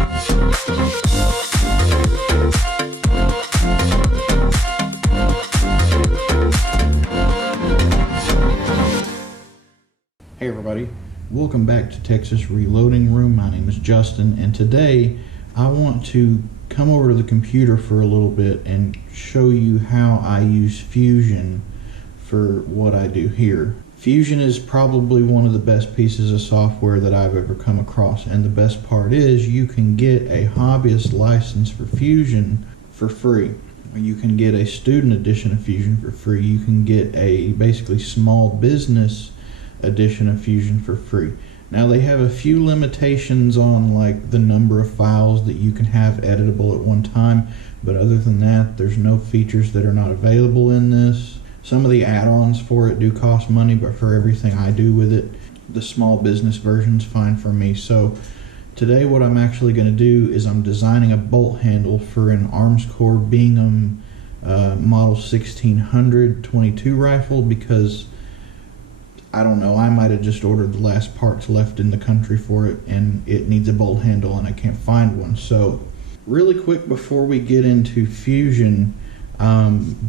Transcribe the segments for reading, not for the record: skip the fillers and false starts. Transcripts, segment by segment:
Hey everybody, welcome back to Texas Reloading Room. My name is Justin, and today I want to come over to the computer for a little bit and show you how I use Fusion for what I do here. Fusion is probably one of the best pieces of software that I've ever come across, and the best part is you can get a hobbyist license for Fusion for free. You can get a student edition of Fusion for free. You can get a basically small business edition of Fusion for free. Now they have a few limitations on like the number of files that you can have editable at one time, but other than that there's no features that are not available in this. Some of the add-ons for it do cost money, but for everything I do with it, the small business version's fine for me. So today what I'm actually going to do is I'm designing a bolt handle for an Armscor Bingham Model 1600 22 rifle, because I don't know, I might have just ordered the last parts left in the country for it and it needs a bolt handle and I can't find one. So really quick before we get into Fusion,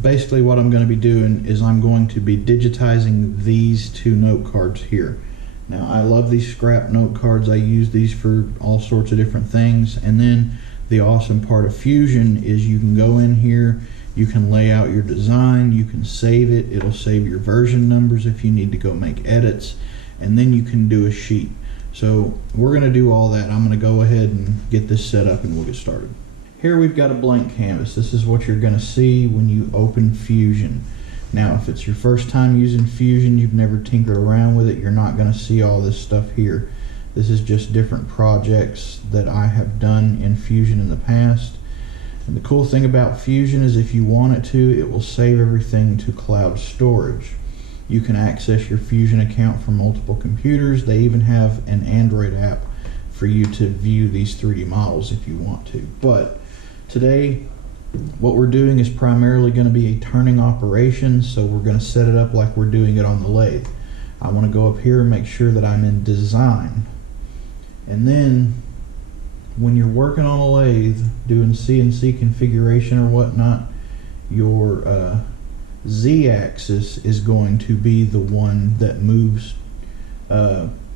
basically what I'm going to be doing is I'm going to be digitizing these two note cards here. Now I love these scrap note cards. I use these for all sorts of different things, and then the awesome part of Fusion is you can go in here, you can lay out your design, you can save it, it'll save your version numbers if you need to go make edits, and then you can do a sheet. So we're going to do all that. I'm going to go ahead and get this set up and we'll get started. Here we've got a blank canvas. This is what you're going to see when you open Fusion. Now if it's your first time using Fusion, you've never tinkered around with it, you're not going to see all this stuff here. This is just different projects that I have done in Fusion in the past. And the cool thing about Fusion is if you want it to, it will save everything to cloud storage. You can access your Fusion account from multiple computers. They even have an Android app for you to view these 3D models if you want to. But today, what we're doing is primarily going to be a turning operation, so we're going to set it up like we're doing it on the lathe. I want to go up here and make sure that I'm in design. And then when you're working on a lathe doing CNC configuration or whatnot, your Z-axis is going to be the one that moves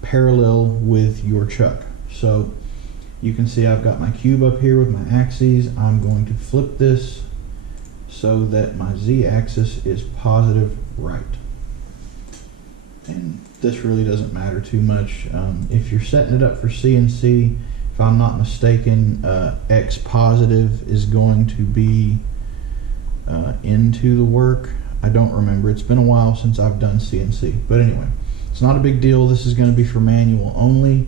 parallel with your chuck. So you can see I've got my cube up here with my axes. I'm going to flip this so that my Z-axis is positive right. And this really doesn't matter too much. If you're setting it up for CNC, if I'm not mistaken, X positive is going to be into the work. I don't remember. It's been a while since I've done CNC. But anyway, it's not a big deal. This is going to be for manual only.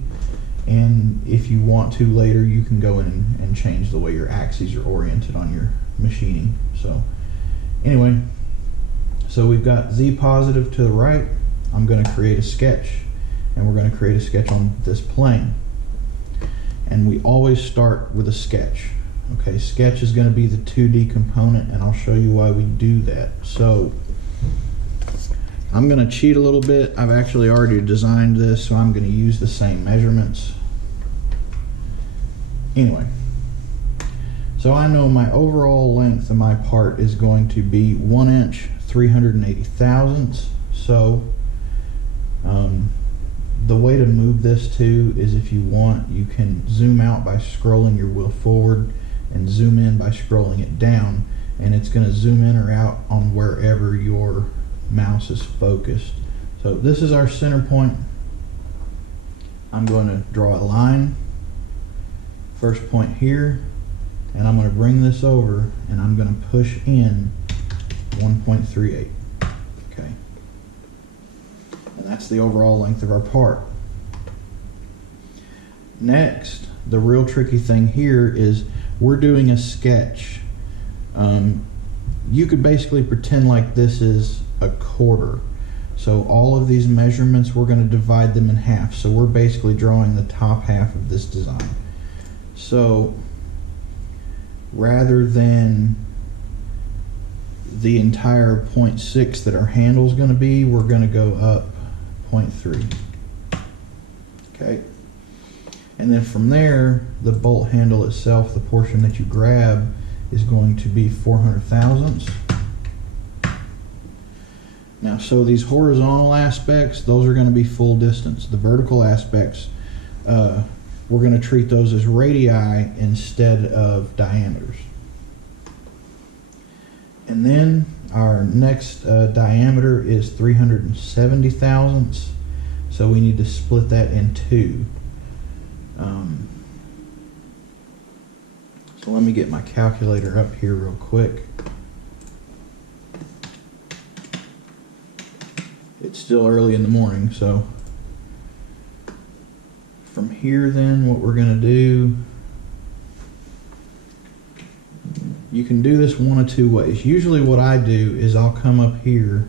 And if you want to later, you can go in and change the way your axes are oriented on your machining. So anyway, so we've got Z positive to the right. I'm going to create a sketch, and we're going to create a sketch on this plane. And we always start with a sketch. Okay, sketch is going to be the 2D component, and I'll show you why we do that. So I'm going to cheat a little bit. I've actually already designed this, so I'm going to use the same measurements. Anyway, so I know my overall length of my part is going to be 1 inch 380 thousandths. So the way to move this to is, if you want, you can zoom out by scrolling your wheel forward and zoom in by scrolling it down, and it's going to zoom in or out on wherever your mouse is focused. So this is our center point. I'm going to draw a line, first point here, and I'm going to bring this over and I'm going to push in 1.38. Okay, and that's the overall length of our part. Next, the real tricky thing here is we're doing a sketch. You could basically pretend like this is a quarter. So all of these measurements, we're going to divide them in half. So we're basically drawing the top half of this design. So rather than the entire 0.6 that our handle is going to be, we're going to go up 0.3. Okay. And then from there, the bolt handle itself, the portion that you grab, is going to be 400 thousandths. Now, so these horizontal aspects, those are going to be full distance. The vertical aspects, we're going to treat those as radii instead of diameters. And then our next diameter is 370 thousandths, so we need to split that in two. So let me get my calculator up here real quick. It's still early in the morning, so from here then what we're going to do, you can do this one of two ways. Usually what I do is I'll come up here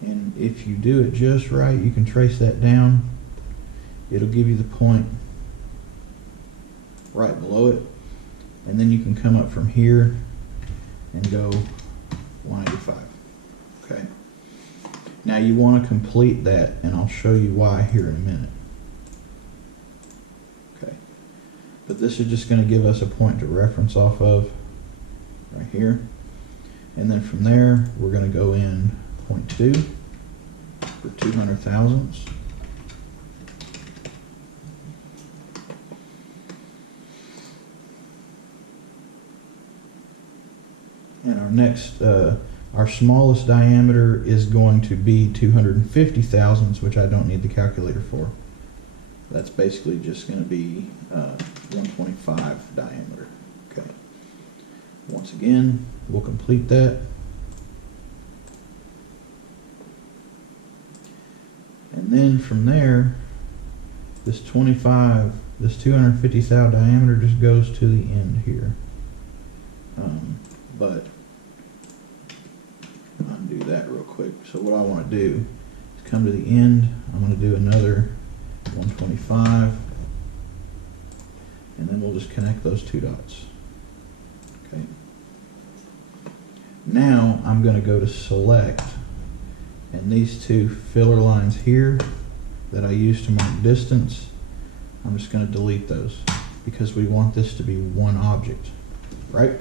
and if you do it just right, you can trace that down. It'll give you the point right below it, and then you can come up from here and go 185. Okay. Now you want to complete that, and I'll show you why here in a minute. Okay. But this is just going to give us a point to reference off of right here. And then from there, we're going to go in 0.2 for 200 thousandths. And our next, our smallest diameter is going to be 250 thousandths, which I don't need the calculator for. That's basically just going to be 125 diameter. Okay. Once again, we'll complete that. And then from there, this 250 thou diameter just goes to the end here. But undo that real quick. So what I want to do is come to the end. I'm going to do another 125, and then we'll just connect those two dots. Okay. Now I'm going to go to select, and these two filler lines here that I used to mark distance, I'm just going to delete those because we want this to be one object, right?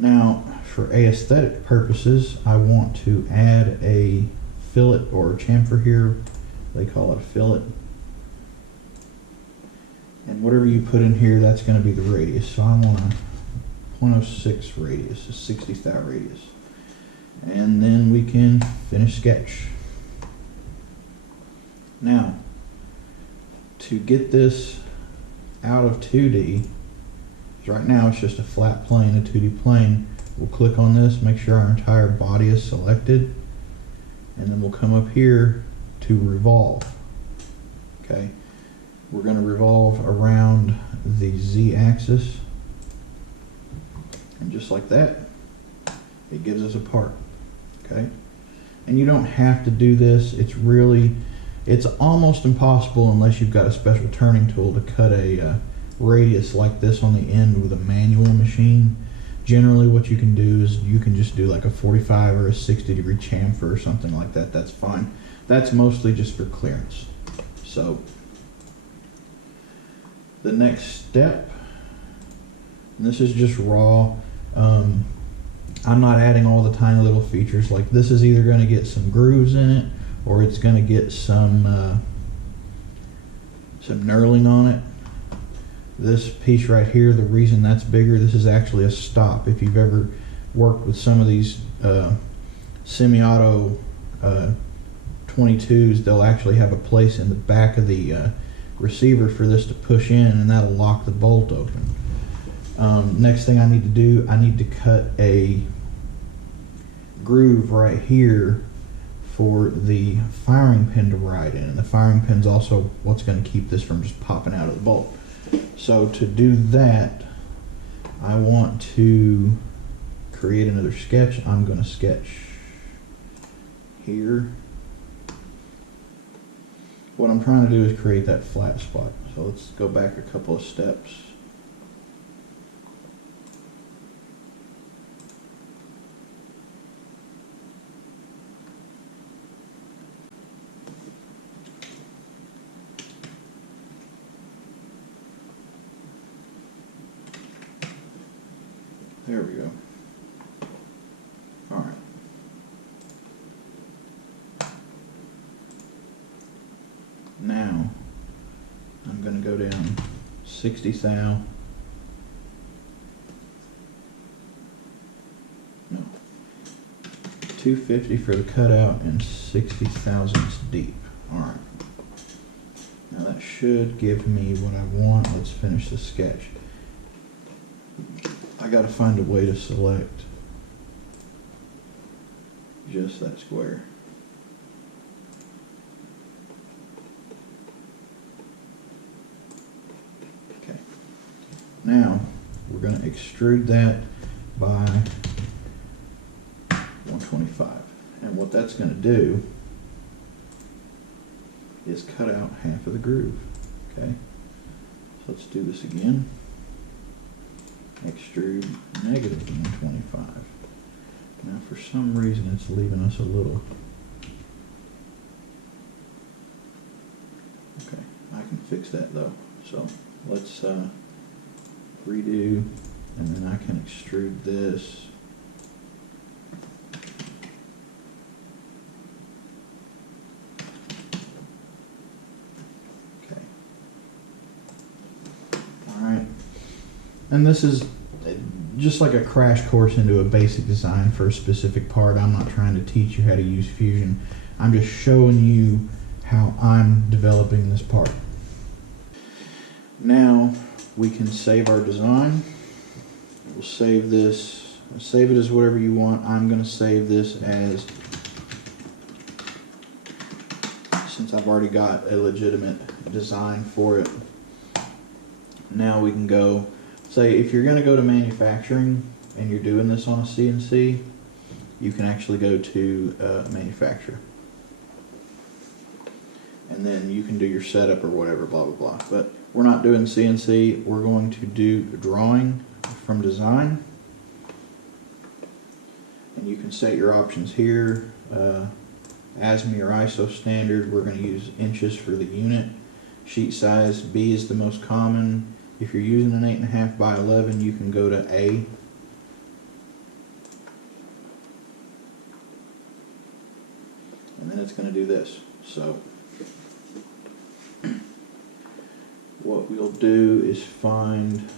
Now, for aesthetic purposes, I want to add a fillet or chamfer here. They call it a fillet. And whatever you put in here, that's going to be the radius. So I want a 0.06 radius, a 60 thou radius. And then we can finish sketch. Now, to get this out of 2D, right now it's just a flat plane, a 2D plane. We'll click on this, make sure our entire body is selected, and then we'll come up here to revolve. Okay, we're going to revolve around the Z-axis, and just like that, it gives us a part. Okay, and you don't have to do this. It's almost impossible unless you've got a special turning tool to cut a radius like this on the end with a manual machine. Generally what you can do is you can just do like a 45 or a 60 degree chamfer or something like that. That's fine. That's mostly just for clearance. So the next step, and this is just raw, I'm not adding all the tiny little features. Like this is either going to get some grooves in it or it's going to get some knurling on it. This piece right here, the reason that's bigger, this is actually a stop. If you've ever worked with some of these semi-auto 22s, they'll actually have a place in the back of the receiver for this to push in, and that'll lock the bolt open. Next thing I need to do, I need to cut a groove right here for the firing pin to ride in. And the firing pin's also what's going to keep this from just popping out of the bolt. So to do that, I want to create another sketch. I'm going to sketch here. What I'm trying to do is create that flat spot. So let's go back a couple of steps. There we go. All right. Now, I'm going to go down 60 thou. No. 250 for the cutout and 60 thousandths deep. All right. Now that should give me what I want. Let's finish the sketch. I got to find a way to select just that square. Okay. Now we're going to extrude that by 125. And what that's going to do is cut out half of the groove. Okay. So let's do this again. Extrude negative 125. Now for some reason it's leaving us a little. Okay, I can fix that though. So let's redo, and then I can extrude this. Okay. Alright. And this is just like a crash course into a basic design for a specific part. I'm not trying to teach you how to use Fusion. I'm just showing you how I'm developing this part. Now we can save our design. We'll save this. Save it as whatever you want. I'm going to save this as, since I've already got a legitimate design for it. Now we can go, say if you're going to go to manufacturing and you're doing this on a CNC, you can actually go to manufacture. And then you can do your setup or whatever, blah, blah, blah. But we're not doing CNC. We're going to do drawing from design. And you can set your options here. ASME or ISO standard, we're going to use inches for the unit. Sheet size, B is the most common. If you're using an 8.5 by 11, you can go to A. And then it's going to do this. So what we'll do is find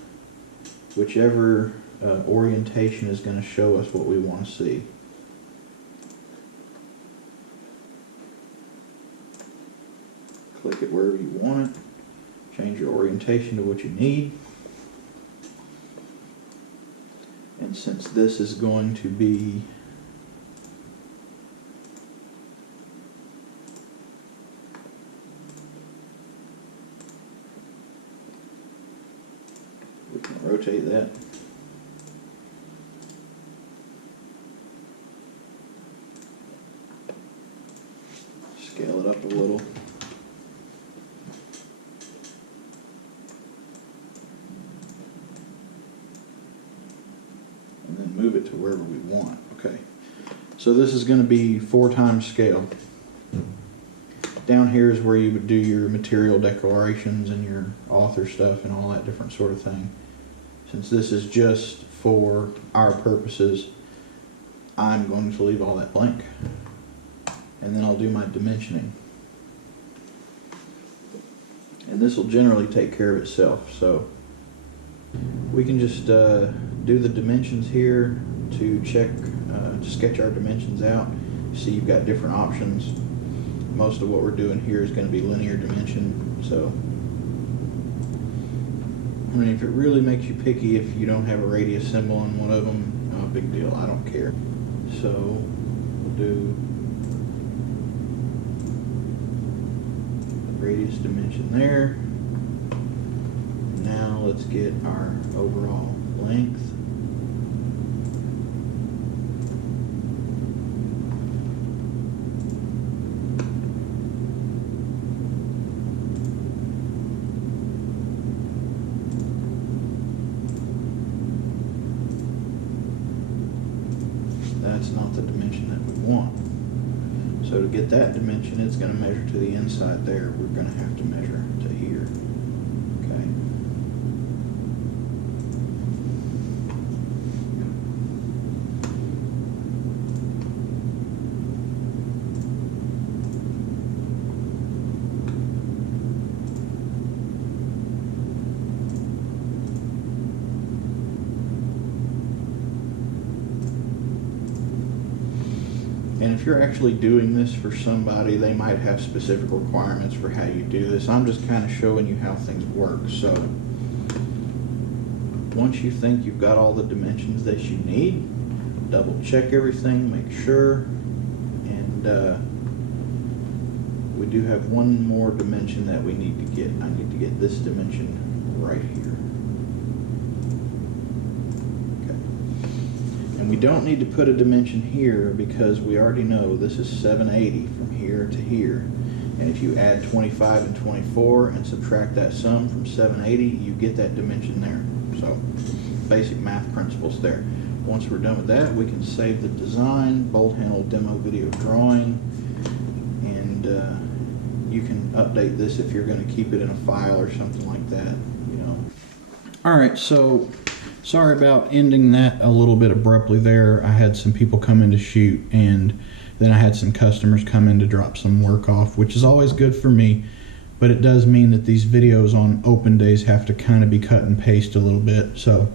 whichever orientation is going to show us what we want to see. Click it wherever you want it. Change your orientation to what you need. And since this is going to be we can rotate that. Scale it up a little. And then move it to wherever we want. Okay. So this is going to be 4 times scale. Down here is where you would do your material declarations and your author stuff and all that different sort of thing. Since this is just for our purposes, I'm going to leave all that blank. And then I'll do my dimensioning. And this will generally take care of itself. So we can just do the dimensions here to check, to sketch our dimensions out. You see you've got different options. Most of what we're doing here is going to be linear dimension. So, I mean, if it really makes you picky if you don't have a radius symbol on one of them, no big deal, I don't care. So, we'll do the radius dimension there. Now let's get our overall length. That's not the dimension that we want. So to get that dimension, it's going to measure to the inside there. We're going to have to measure to here. Okay. And if you're actually doing this for somebody, they might have specific requirements for how you do this. I'm just kind of showing you how things work. So once you think you've got all the dimensions that you need, double check everything, make sure. And we do have one more dimension that we need to get. I need to get this dimension right here. We don't need to put a dimension here because we already know this is 780 from here to here. And if you add 25 and 24 and subtract that sum from 780, you get that dimension there. So basic math principles there. Once we're done with that, we can save the design, bolt handle demo video drawing, and you can update this if you're going to keep it in a file or something like that, you know. All right, so sorry about ending that a little bit abruptly there. I had some people come in to shoot, and then I had some customers come in to drop some work off, which is always good for me, but it does mean that these videos on open days have to kind of be cut and paste a little bit. So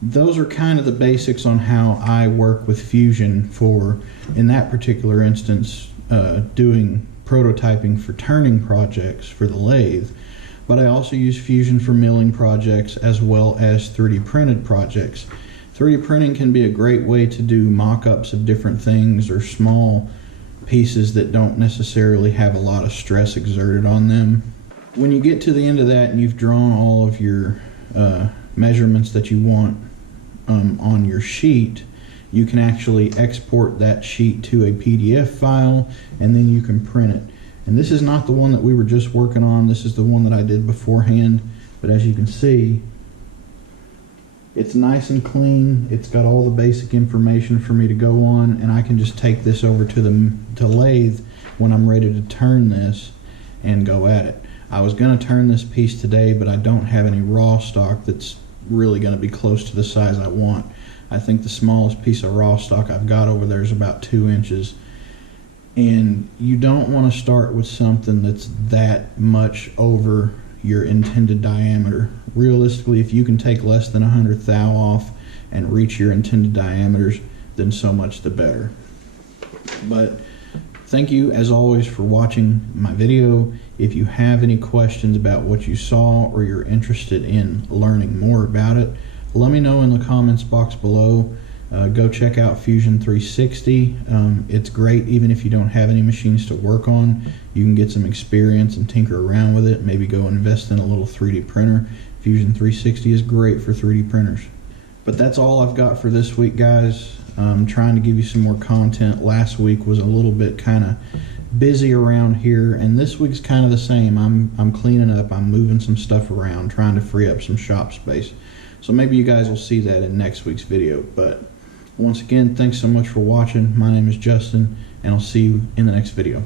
those are kind of the basics on how I work with Fusion for, in that particular instance, doing prototyping for turning projects for the lathe. But I also use Fusion for milling projects as well as 3D printed projects. 3D printing can be a great way to do mock-ups of different things or small pieces that don't necessarily have a lot of stress exerted on them. When you get to the end of that and you've drawn all of your measurements that you want on your sheet, you can actually export that sheet to a PDF file, and then you can print it. And this is not the one that we were just working on. This is the one that I did beforehand. But as you can see, it's nice and clean. It's got all the basic information for me to go on, and I can just take this over to the lathe when I'm ready to turn this and go at it. I was going to turn this piece today, but I don't have any raw stock that's really going to be close to the size I want. I think the smallest piece of raw stock I've got over there is about 2 inches. And you don't want to start with something that's that much over your intended diameter. Realistically, if you can take less than 100 thou off and reach your intended diameters, then so much the better. But thank you as always for watching my video. If you have any questions about what you saw or you're interested in learning more about it, let me know in the comments box below. Go check out Fusion 360. It's great even if you don't have any machines to work on. You can get some experience and tinker around with it. Maybe go invest in a little 3D printer. Fusion 360 is great for 3D printers. But that's all I've got for this week, guys. I'm trying to give you some more content. Last week was a little bit kind of busy around here, and this week's kind of the same. I'm cleaning up. I'm moving some stuff around, trying to free up some shop space. So maybe you guys will see that in next week's video. But once again, thanks so much for watching. My name is Justin, and I'll see you in the next video.